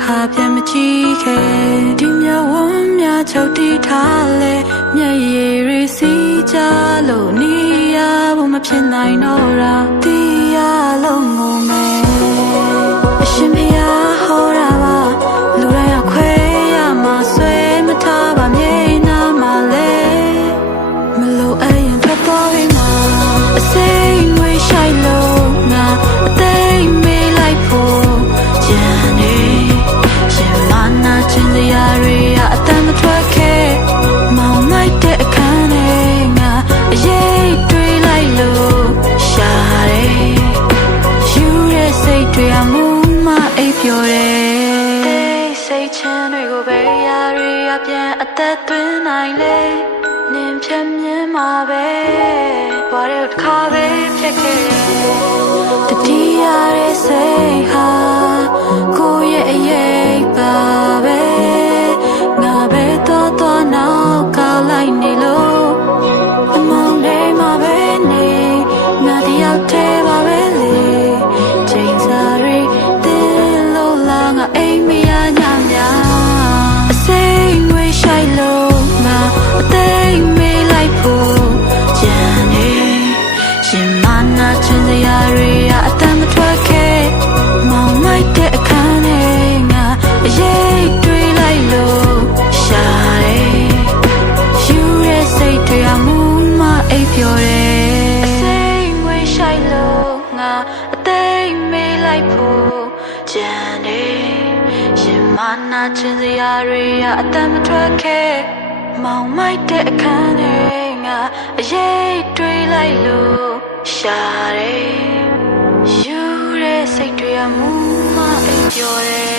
ခါပြန်မကြည့်ခဲ့ဒီမြဝန်းများချုပ်တီးထားလေမျက်ရည်တွေစီးကြလို့နေရဖို့မဖြစ်နိုင်တော့တာတီးရလုံးငုံမယ်အရှင်ဖျားဟောတာပါလူတိုင်းအခွဲရမှာဆွဲမထားပါမြေနာမှာလေမလို့အရင်ထွက်သွားပြီမှာအစိမ့်ငွေရှိုက်လို့ငါအသိမေးလိုက်ဖို့ကြံနေရှင်မနာချင်စရာတွေအတမ်းမထွက်ခဲ့မောင်မိုက်တဲ့အခန်းထဲငါအရေးတွေးလိုက်လို့ရှာတယ်ယူတဲ့စိတ်တွေအမှုမအိပ်ပျော်တယ်စိတ်ချမ်းတွေကိုပဲရာတွေပြန်အသက်သွင်းနိုင်လေနင်ဖြတ်မြင်မှာပဲဘာလို့တစ်ခါပဲဖြစ်ခဲ့တတိယရဲ့စိတ်ဟာကိုယ့်ရဲ့အရေးပါပဲငါပဲတော့နောက်ကောက်လိုက်နေလို့အမောင်လေးမှာပဲနေငါတယောက်တည်းပါပဲလေချိန်စားရီတင်းလို့လာငါအိမ်မရညများအစိမ့်ငွေရှိုက်လို့ငါအသိမေးလိုက်ဖို့ကြံနေရှင်မနာချင်စရာတွေအတမ်းမထွက်ခဲ့မောင်မိုက်တဲ့အခန်းထဲငါအရေးတွေးလိုက်လို့ရှာတယ်ယူတဲ့စိတ်တွေအမှုမအိပ်ပျော်တယ်စိတ်ငွေရှိုက်လို့ငါအသိမေးလိုက်ဖို့ကြံနေရှင်မနာချင်စရာတွေအတမ်းမထွက်ခဲ့မောင်မိုက်တဲ့အခန်းထဲငါအရေးတွေးလိုက်လို့ရှာတယ်ယူတဲ့စိတ်တွေအမှုမအိပ်ပျော်တယ်